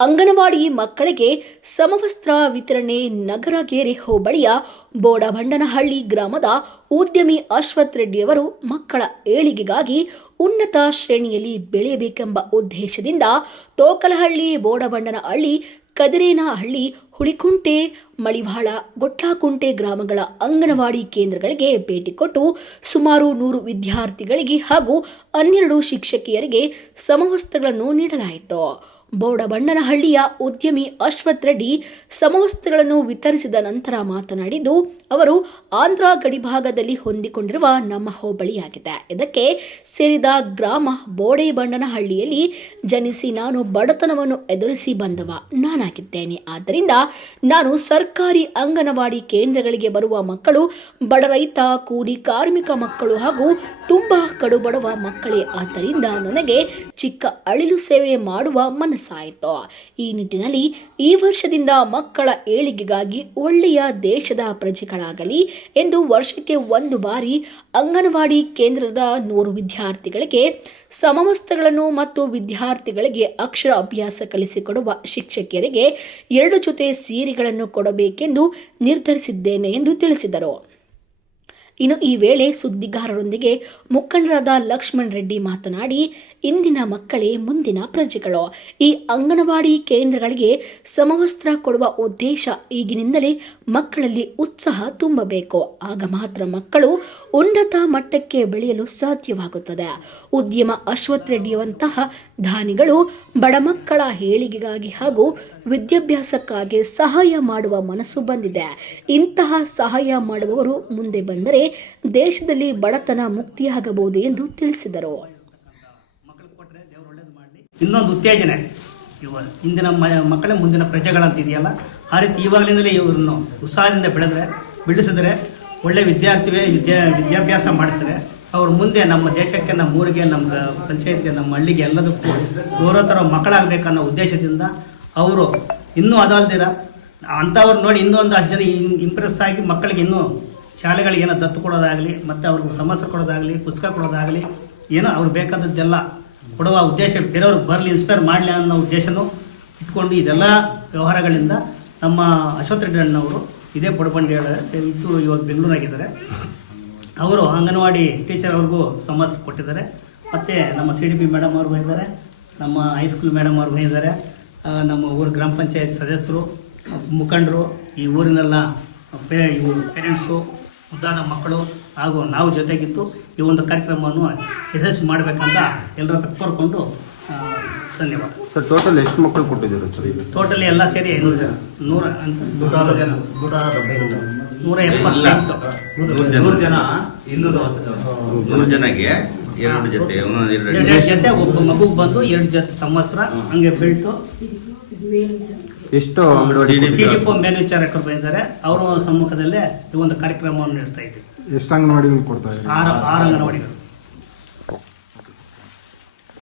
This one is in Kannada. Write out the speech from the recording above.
ಅಂಗನವಾಡಿ ಮಕ್ಕಳಿಗೆ ಸಮವಸ್ತ್ರ ವಿತರಣೆ. ನಗರಗೆರೆ ಹೋಬಳಿಯ ಬೋಡಬಂಡನಹಳ್ಳಿ ಗ್ರಾಮದ ಉದ್ಯಮಿ ಅಶ್ವಥ್ ರೆಡ್ಡಿಯವರು ಮಕ್ಕಳ ಏಳಿಗೆಗಾಗಿ ಉನ್ನತ ಶ್ರೇಣಿಯಲ್ಲಿ ಬೆಳೆಯಬೇಕೆಂಬ ಉದ್ದೇಶದಿಂದ ತೋಕಲಹಳ್ಳಿ, ಬೋಡಬಂಡನಹಳ್ಳಿ, ಕದಿರೇನಹಳ್ಳಿ, ಹುಳಿಕುಂಟೆ, ಮಳಿವಾಳ, ಗೊಟ್ಲಾಕುಂಟೆ ಗ್ರಾಮಗಳ ಅಂಗನವಾಡಿ ಕೇಂದ್ರಗಳಿಗೆ ಭೇಟಿ ಕೊಟ್ಟು ಸುಮಾರು 100 ವಿದ್ಯಾರ್ಥಿಗಳಿಗೆ ಹಾಗೂ 12 ಶಿಕ್ಷಕಿಯರಿಗೆ ಸಮವಸ್ತ್ರಗಳನ್ನು ನೀಡಲಾಯಿತು. ಬೋಡಬಂಡನಹಳ್ಳಿಯ ಉದ್ಯಮಿ ಅಶ್ವಥ್ ರೆಡ್ಡಿ ಸಮವಸ್ತ್ರಗಳನ್ನು ವಿತರಿಸಿದ ನಂತರ ಮಾತನಾಡಿದ್ದು, ಅವರು ಆಂಧ್ರ ಗಡಿಭಾಗದಲ್ಲಿ ಹೊಂದಿಕೊಂಡಿರುವ ನಮ್ಮ ಹೋಬಳಿಯಾಗಿದೆ. ಇದಕ್ಕೆ ಸೇರಿದ ಗ್ರಾಮ ಬೋಡಬಂಡನಹಳ್ಳಿಯಲ್ಲಿ ಜನಿಸಿ ನಾನು ಬಡತನವನ್ನು ಎದುರಿಸಿ ಬಂದವ ನಾನಾಗಿದ್ದೇನೆ. ಆದ್ದರಿಂದ ನಾನು ಸರ್ಕಾರಿ ಅಂಗನವಾಡಿ ಕೇಂದ್ರಗಳಿಗೆ ಬರುವ ಮಕ್ಕಳು ಬಡ ರೈತ, ಕೂಲಿ ಕಾರ್ಮಿಕ ಮಕ್ಕಳು ಹಾಗೂ ತುಂಬಾ ಕಡುಬಡವ ಮಕ್ಕಳೇ. ಆದ್ದರಿಂದ ನನಗೆ ಚಿಕ್ಕ ಅಳಿಲು ಸೇವೆ ಮಾಡುವ ಮನಸ್ಸಾಯಿತು. ಈ ನಿಟ್ಟಿನಲ್ಲಿ ಈ ವರ್ಷದಿಂದ ಮಕ್ಕಳ ಏಳಿಗೆಗಾಗಿ ಒಳ್ಳೆಯ ದೇಶದ ಪ್ರಜೆಗಳಾಗಲಿ ಎಂದು ವರ್ಷಕ್ಕೆ 1 ಬಾರಿ ಅಂಗನವಾಡಿ ಕೇಂದ್ರದ 100 ವಿದ್ಯಾರ್ಥಿಗಳಿಗೆ ಸಮವಸ್ತ್ರಗಳನ್ನು ಮತ್ತು ವಿದ್ಯಾರ್ಥಿಗಳಿಗೆ ಅಕ್ಷರ ಅಭ್ಯಾಸ ಕಲಿಸಿಕೊಡುವ ಶಿಕ್ಷಕಿಯರಿಗೆ 2 ಜೊತೆ ಸೀರೆಗಳನ್ನು ಕೊಡಬೇಕೆಂದು ನಿರ್ಧರಿಸಿದ್ದೇನೆ ಎಂದು ತಿಳಿಸಿದರು. ಇನ್ನು ಈ ವೇಳೆ ಸುದ್ದಿಗಾರರೊಂದಿಗೆ ಮುಖಂಡರಾದ ಲಕ್ಷ್ಮಣ್ ರೆಡ್ಡಿ ಮಾತನಾಡಿ, ಇಂದಿನ ಮಕ್ಕಳೇ ಮುಂದಿನ ಪ್ರಜೆಗಳು. ಈ ಅಂಗನವಾಡಿ ಕೇಂದ್ರಗಳಿಗೆ ಸಮವಸ್ತ್ರ ಕೊಡುವ ಉದ್ದೇಶ ಈಗಿನಿಂದಲೇ ಮಕ್ಕಳಲ್ಲಿ ಉತ್ಸಾಹ ತುಂಬಬೇಕು. ಆಗ ಮಾತ್ರ ಮಕ್ಕಳು ಉನ್ನತ ಮಟ್ಟಕ್ಕೆ ಬೆಳೆಯಲು ಸಾಧ್ಯವಾಗುತ್ತದೆ. ಉದ್ಯಮ ಅಶ್ವಥ್ ರೆಡ್ಡಿಯಂತಹ ದಾನಿಗಳು ಬಡ ಮಕ್ಕಳ ಏಳಿಗೆಗಾಗಿ ಹಾಗೂ ವಿದ್ಯಾಭ್ಯಾಸಕ್ಕಾಗಿ ಸಹಾಯ ಮಾಡುವ ಮನಸ್ಸು ಬಂದಿದೆ. ಇಂತಹ ಸಹಾಯ ಮಾಡುವವರು ಮುಂದೆ ಬಂದರೆ ದೇಶದಲ್ಲಿ ಬಡತನ ಮುಕ್ತಿಯಾಗಬಹುದು ಎಂದು ತಿಳಿಸಿದರು. ಇನ್ನೊಂದು ಉತ್ತೇಜನೆ, ಇಂದಿನ ಮಕ್ಕಳೇ ಮುಂದಿನ ಪ್ರಜೆಗಳಂತಿದೆಯಲ್ಲ, ಆ ರೀತಿ ಇವಾಗಲಿಂದಲೇ ಇವರನ್ನು ಉತ್ಸಾಹದಿಂದ ಬೆಳೆಸಿದರೆ ಒಳ್ಳೆ ವಿದ್ಯಾಭ್ಯಾಸ ಮಾಡಿಸಿದ್ರೆ ಅವ್ರು ಮುಂದೆ ನಮ್ಮ ದೇಶಕ್ಕೆ, ನಮ್ಮ ಊರಿಗೆ, ನಮ್ಮ ಪಂಚಾಯತ್ಗೆ, ನಮ್ಮ ಹಳ್ಳಿಗೆ ಎಲ್ಲದಕ್ಕೂ ಗೌರವತರ ಮಕ್ಕಳಾಗಬೇಕನ್ನೋ ಉದ್ದೇಶದಿಂದ ಅವರು ಇನ್ನೂ ಅದಲ್ದಿರ ಅಂಥವ್ರು ನೋಡಿ ಇನ್ನೂ ಒಂದು ಅಷ್ಟು ಜನ ಇಂಪ್ರೆಸ್ ಆಗಿ ಮಕ್ಕಳಿಗೆ ಇನ್ನೂ ಶಾಲೆಗಳಿಗೆ ಏನೋ ದತ್ತು ಕೊಡೋದಾಗಲಿ, ಮತ್ತು ಅವ್ರಿಗೆ ಸಮಸ್ಯೆ ಕೊಡೋದಾಗಲಿ, ಪುಸ್ತಕ ಕೊಡೋದಾಗಲಿ, ಏನೋ ಅವ್ರು ಬೇಕಾದದ್ದೆಲ್ಲ ಕೊಡುವ ಉದ್ದೇಶ, ಬೇರೆಯವ್ರಿಗೆ ಬರಲಿ, ಇನ್ಸ್ಪೈರ್ ಮಾಡಲಿ ಅನ್ನೋ ಉದ್ದೇಶನೂ ಇಟ್ಕೊಂಡು ಇದೆಲ್ಲ ವ್ಯವಹಾರಗಳಿಂದ ನಮ್ಮ ಅಶ್ವಥ್ ರೆಡ್ಡಿ ಅಣ್ಣವರು ಇದೇ ಬಡಬಂಡಿ ಇದ್ದು ಇವಾಗ ಬೆಂಗಳೂರಾಗಿದ್ದಾರೆ. ಅವರು ಅಂಗನವಾಡಿ ಟೀಚರ್ ಅವ್ರಿಗೂ ಸಮಸ್ಯೆ ಕೊಟ್ಟಿದ್ದಾರೆ. ಮತ್ತು ನಮ್ಮ CDP ಮೇಡಮ್ ಅವ್ರಿಗೂ ಇದ್ದಾರೆ, ನಮ್ಮ ಹೈಸ್ಕೂಲ್ ಮೇಡಮ್ ಅವ್ರಿಗೂ ಇದ್ದಾರೆ, ನಮ್ಮ ಊರ ಗ್ರಾಮ ಪಂಚಾಯತ್ ಸದಸ್ಯರು, ಮುಖಂಡರು, ಈ ಊರಿನೆಲ್ಲ ಪೇರೆಂಟ್ಸು, ಮುದ್ದಾದ ಮಕ್ಕಳು ಹಾಗೂ ನಾವು ಜೊತೆಗಿದ್ದು ಈ ಒಂದು ಕಾರ್ಯಕ್ರಮವನ್ನು ಯಶಸ್ವಿ ಮಾಡಬೇಕಂತ ಎಲ್ಲರ ಕೋರ್ಕೊಂಡು ಧನ್ಯವಾದ ಸರ್. ಟೋಟಲ್ ಎಷ್ಟು ಮಕ್ಕಳು ಕೊಟ್ಟಿದ್ದೀರಾ ಸರ್? ಟೋಟಲಿ ಎಲ್ಲ ಸೇರಿ 100 ಜನ, 100 ಜನ, 100 ಜನಕ್ಕೆ 2 ಜೊತೆ, 2 ಜೊತೆ, ಒಬ್ಬ ಮಗುಗೆ ಬಂದು 2 ಜೊತೆ ಸಂವತ್ಸರ, ಹಂಗೆ ಬೆಲ್ಟು. ಎಷ್ಟು CDP ಮೇಲ್ವಿಚಾರಕರು ಬಂದಿದ್ದಾರೆ, ಅವರ ಸಮ್ಮುಖದಲ್ಲೇ ಈ ಒಂದು ಕಾರ್ಯಕ್ರಮವನ್ನು ನಡೆಸ್ತಾ ಇದ್ದೀವಿ. ಎಷ್ಟು ಅಂಗನವಾಡಿಗಳು ಕೊಡ್ತಾ ಇದ್ದೀವಿ? 6 ಅಂಗನವಾಡಿಗಳು.